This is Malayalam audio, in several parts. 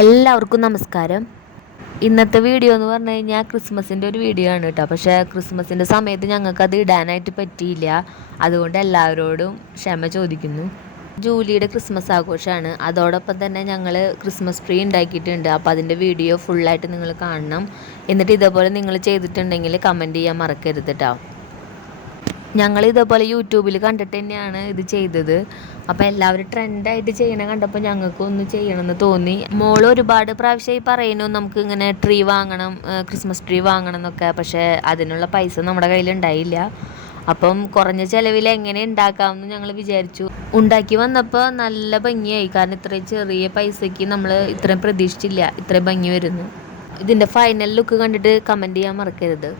എല്ലാവർക്കും നമസ്കാരം. ഇന്നത്തെ വീഡിയോ എന്ന് പറഞ്ഞു കഴിഞ്ഞാൽ ക്രിസ്മസിൻ്റെ ഒരു വീഡിയോ ആണ് കേട്ടോ. പക്ഷേ ക്രിസ്മസിൻ്റെ സമയത്ത് ഞങ്ങൾക്കത് ഇടാനായിട്ട് പറ്റിയില്ല. അതുകൊണ്ട് എല്ലാവരോടും ക്ഷമ ചോദിക്കുന്നു. ജൂലിയുടെ ക്രിസ്മസ് ആഘോഷമാണ്. അതോടൊപ്പം തന്നെ ഞങ്ങൾ ക്രിസ്മസ് ട്രീ ഉണ്ടാക്കിയിട്ടുണ്ട്. അപ്പോൾ അതിൻ്റെ വീഡിയോ ഫുള്ളായിട്ട് നിങ്ങൾ കാണണം. എന്നിട്ട് ഇതേപോലെ നിങ്ങൾ ചെയ്തിട്ടുണ്ടെങ്കിൽ കമൻറ്റ് ചെയ്യാൻ മറക്കരുത് കേട്ടോ. ഞങ്ങൾ ഇതേപോലെ യൂട്യൂബിൽ കണ്ടിട്ട് തന്നെയാണ് ഇത് ചെയ്തത്. അപ്പോൾ എല്ലാവരും ട്രെൻഡായിട്ട് ചെയ്യണ കണ്ടപ്പോൾ ഞങ്ങൾക്ക് ഒന്ന് ചെയ്യണമെന്ന് തോന്നി. മോൾ ഒരുപാട് പ്രാവശ്യമായി പറയുന്നു നമുക്ക് ഇങ്ങനെ ട്രീ വാങ്ങണം, ക്രിസ്മസ് ട്രീ വാങ്ങണം എന്നൊക്കെ. പക്ഷേ അതിനുള്ള പൈസ നമ്മുടെ കയ്യിലുണ്ടായില്ല. അപ്പം കുറഞ്ഞ ചിലവിൽ എങ്ങനെ ഉണ്ടാക്കാമെന്ന് ഞങ്ങൾ വിചാരിച്ചു. ഉണ്ടാക്കി വന്നപ്പോൾ നല്ല ഭംഗിയായി. കാരണം ഇത്രയും ചെറിയ പൈസയ്ക്ക് നമ്മൾ ഇത്രയും പ്രതീക്ഷിച്ചില്ല ഇത്രയും ഭംഗി വരുന്നു. ഇതിൻ്റെ ഫൈനൽ ലുക്ക് കണ്ടിട്ട് കമൻറ്റ് ചെയ്യാൻ മറക്കരുത്.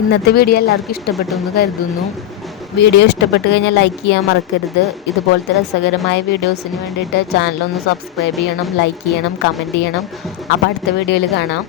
ഇന്നത്തെ വീഡിയോ എല്ലാവർക്കും ഇഷ്ടപ്പെട്ടു എന്ന് കരുതുന്നു. വീഡിയോ ഇഷ്ടപ്പെട്ട് കഴിഞ്ഞാൽ ലൈക്ക് ചെയ്യാൻ മറക്കരുത്. ഇതുപോലത്തെ രസകരമായ വീഡിയോസിന് വേണ്ടിയിട്ട് ചാനലൊന്ന് സബ്സ്ക്രൈബ് ചെയ്യണം, ലൈക്ക് ചെയ്യണം, കമൻറ്റ് ചെയ്യണം. അപ്പോൾ അടുത്ത വീഡിയോയിൽ കാണാം.